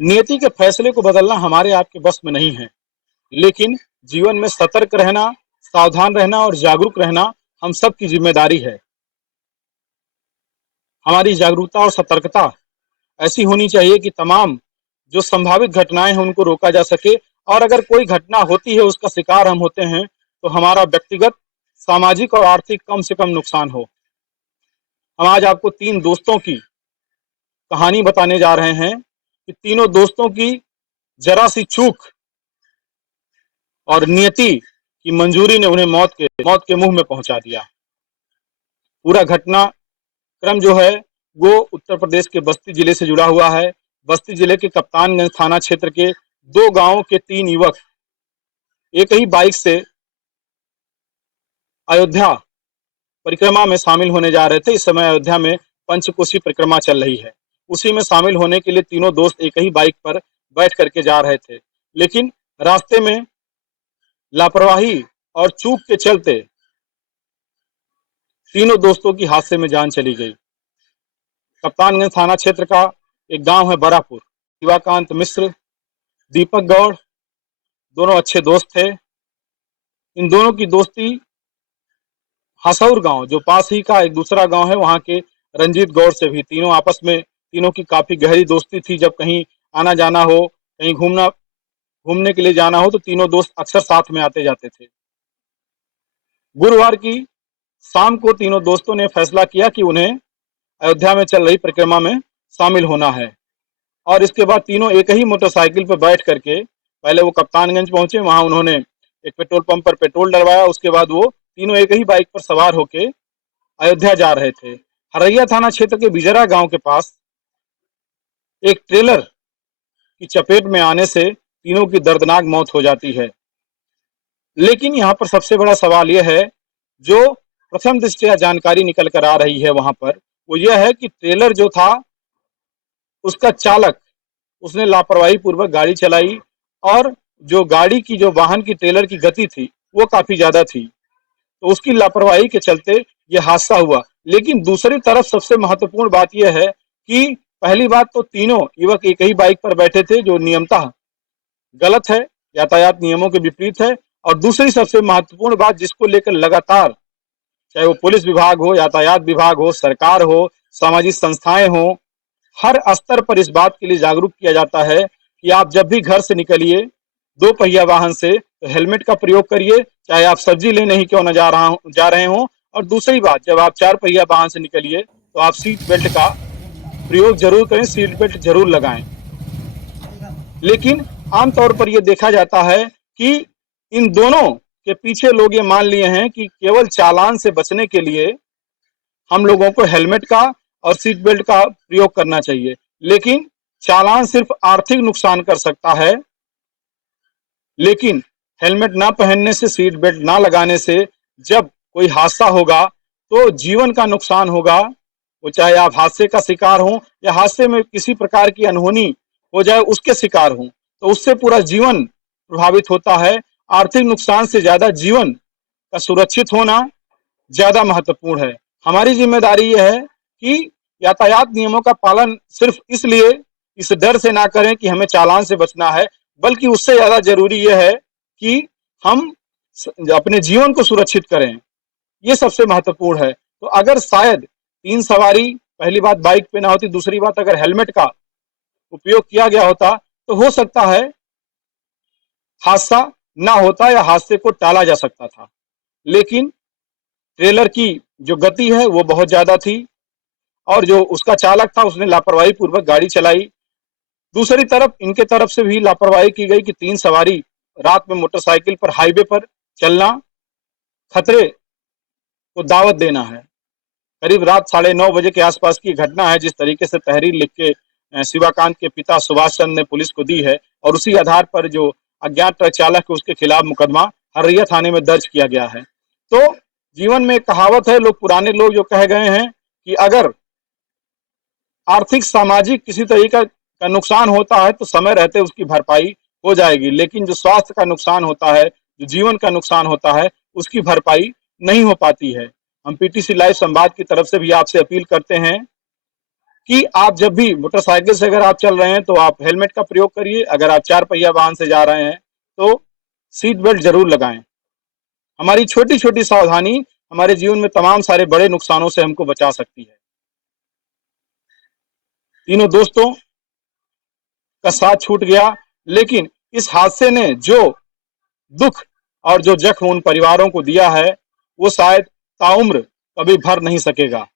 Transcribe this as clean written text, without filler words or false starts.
नियति के फैसले को बदलना हमारे आपके बस में नहीं है, लेकिन जीवन में सतर्क रहना, सावधान रहना और जागरूक रहना हम सबकी जिम्मेदारी है। हमारी जागरूकता और सतर्कता ऐसी होनी चाहिए कि तमाम जो संभावित घटनाएं हैं उनको रोका जा सके, और अगर कोई घटना होती है उसका शिकार हम होते हैं तो हमारा व्यक्तिगत, सामाजिक और आर्थिक कम से कम नुकसान हो। हम आज आपको 3 दोस्तों की कहानी बताने जा रहे हैं कि तीनों दोस्तों की जरा सी चूक और नियति की मंजूरी ने उन्हें मौत के मुंह में पहुंचा दिया। पूरा घटनाक्रम जो है वो उत्तर प्रदेश के बस्ती जिले से जुड़ा हुआ है। बस्ती जिले के कप्तानगंज थाना क्षेत्र के 2 गांवों के 3 युवक एक ही बाइक से अयोध्या परिक्रमा में शामिल होने जा रहे थे। इस समय अयोध्या में पंचकोसी परिक्रमा चल रही है। उसी में शामिल होने के लिए तीनों दोस्त एक ही बाइक पर बैठ करके जा रहे थे, लेकिन रास्ते में लापरवाही और चूक के चलते तीनों दोस्तों की हादसे में जान चली गई। कप्तानगंज थाना क्षेत्र का एक गांव है बरापुर। शिवाकांत मिश्र, दीपक गौड़ दोनों अच्छे दोस्त थे। इन दोनों की दोस्ती हसौर गांव जो पास ही का एक दूसरा गांव है वहां के रंजीत गौड़ से भी तीनों की काफी गहरी दोस्ती थी। जब कहीं आना जाना हो, कहीं घूमने के लिए जाना हो तो तीनों दोस्त अक्सर साथ में आते जाते थे। गुरुवार की शाम को तीनों दोस्तों ने फैसला किया कि उन्हें अयोध्या में चल रही परिक्रमा में शामिल होना है, और इसके बाद तीनों एक ही मोटरसाइकिल पर बैठ करके पहले वो कप्तानगंज पहुंचे। वहां उन्होंने एक पेट्रोल पंप पर पेट्रोल डलवाया। उसके बाद वो तीनों एक ही बाइक पर सवार होके अयोध्या जा रहे थे। हरैया थाना क्षेत्र के बिजरा गांव के पास एक ट्रेलर की चपेट में आने से तीनों की दर्दनाक मौत हो जाती है। लेकिन यहाँ पर सबसे बड़ा सवाल यह है, जो प्रथम दृष्टया जानकारी निकल कर आ रही है वहां पर, वो यह है कि ट्रेलर जो था उसका चालक, उसने लापरवाही पूर्वक गाड़ी चलाई, और जो गाड़ी की जो वाहन की ट्रेलर की गति थी वो काफी ज्यादा थी, तो उसकी लापरवाही के चलते यह हादसा हुआ। लेकिन दूसरी तरफ सबसे महत्वपूर्ण बात यह है कि पहली बात तो तीनों युवक एक ही बाइक पर बैठे थे, जो नियमतः गलत है, यातायात नियमों के विपरीत है। और दूसरी सबसे महत्वपूर्ण बात जिसको लेकर लगातार चाहे वो पुलिस विभाग हो, यातायात विभाग हो, सरकार हो, सामाजिक संस्थाएं हो, हर स्तर पर इस बात के लिए जागरूक किया जाता है कि आप जब भी घर से निकलिए 2 पहिया वाहन से तो हेलमेट का प्रयोग करिए, चाहे आप सब्जी लेने ही क्यों न जा रहे हो। और दूसरी बात, जब आप 4 पहिया वाहन से निकलिए तो आप सीट बेल्ट का प्रयोग जरूर करें, सीट बेल्ट जरूर लगाएं। लेकिन आमतौर पर यह देखा जाता है कि इन दोनों के पीछे लोग ये मान लिए हैं कि केवल चालान से बचने के लिए हम लोगों को हेलमेट का और सीट बेल्ट का प्रयोग करना चाहिए। लेकिन चालान सिर्फ आर्थिक नुकसान कर सकता है, लेकिन हेलमेट ना पहनने से, सीट बेल्ट ना लगाने से जब कोई हादसा होगा तो जीवन का नुकसान होगा। वो चाहे आप हादसे का शिकार हो या हादसे में किसी प्रकार की अनहोनी हो जाए उसके शिकार हो, तो उससे पूरा जीवन प्रभावित होता है। आर्थिक नुकसान से ज्यादा जीवन का सुरक्षित होना ज्यादा महत्वपूर्ण है। हमारी जिम्मेदारी यह है कि यातायात नियमों का पालन सिर्फ इसलिए इस डर से ना करें कि हमें चालान से बचना है, बल्कि उससे ज्यादा जरूरी यह है कि हम अपने जीवन को सुरक्षित करें। ये सबसे महत्वपूर्ण है। तो अगर शायद 3 सवारी, पहली बात बाइक पे ना होती, दूसरी बात अगर हेलमेट का उपयोग किया गया होता तो हो सकता है हादसा ना होता या हादसे को टाला जा सकता था। लेकिन ट्रेलर की जो गति है वो बहुत ज्यादा थी, और जो उसका चालक था उसने लापरवाही पूर्वक गाड़ी चलाई। दूसरी तरफ इनके तरफ से भी लापरवाही की गई कि 3 सवारी रात में मोटरसाइकिल पर हाईवे पर चलना खतरे को दावत देना है। करीब रात 9:30 बजे के आसपास की घटना है। जिस तरीके से तहरीर लिख के शिवाकांत के पिता सुभाष चंद्र ने पुलिस को दी है, और उसी आधार पर जो अज्ञात ट्रक चालक है उसके खिलाफ मुकदमा हरैया थाने में दर्ज किया गया है। तो जीवन में कहावत है, पुराने लोग जो कह गए हैं कि अगर आर्थिक सामाजिक किसी तरीके का नुकसान होता है तो समय रहते उसकी भरपाई हो जाएगी, लेकिन जो स्वास्थ्य का नुकसान होता है, जो जीवन का नुकसान होता है, उसकी भरपाई नहीं हो पाती है। हम पीटीसी लाइव संवाद की तरफ से भी आपसे अपील करते हैं कि आप जब भी मोटरसाइकिल से अगर आप चल रहे हैं तो आप हेलमेट का प्रयोग करिए। अगर आप 4 पहिया वाहन से जा रहे हैं तो सीट बेल्ट जरूर लगाएं। हमारी छोटी-छोटी सावधानी हमारे जीवन में तमाम सारे बड़े नुकसानों से हमको बचा सकती है। तीनों दोस्तों का साथ छूट गया, लेकिन इस हादसे ने जो दुख और जो जख्म उन परिवारों को दिया है, वो शायद ताउम्र कभी भर नहीं सकेगा।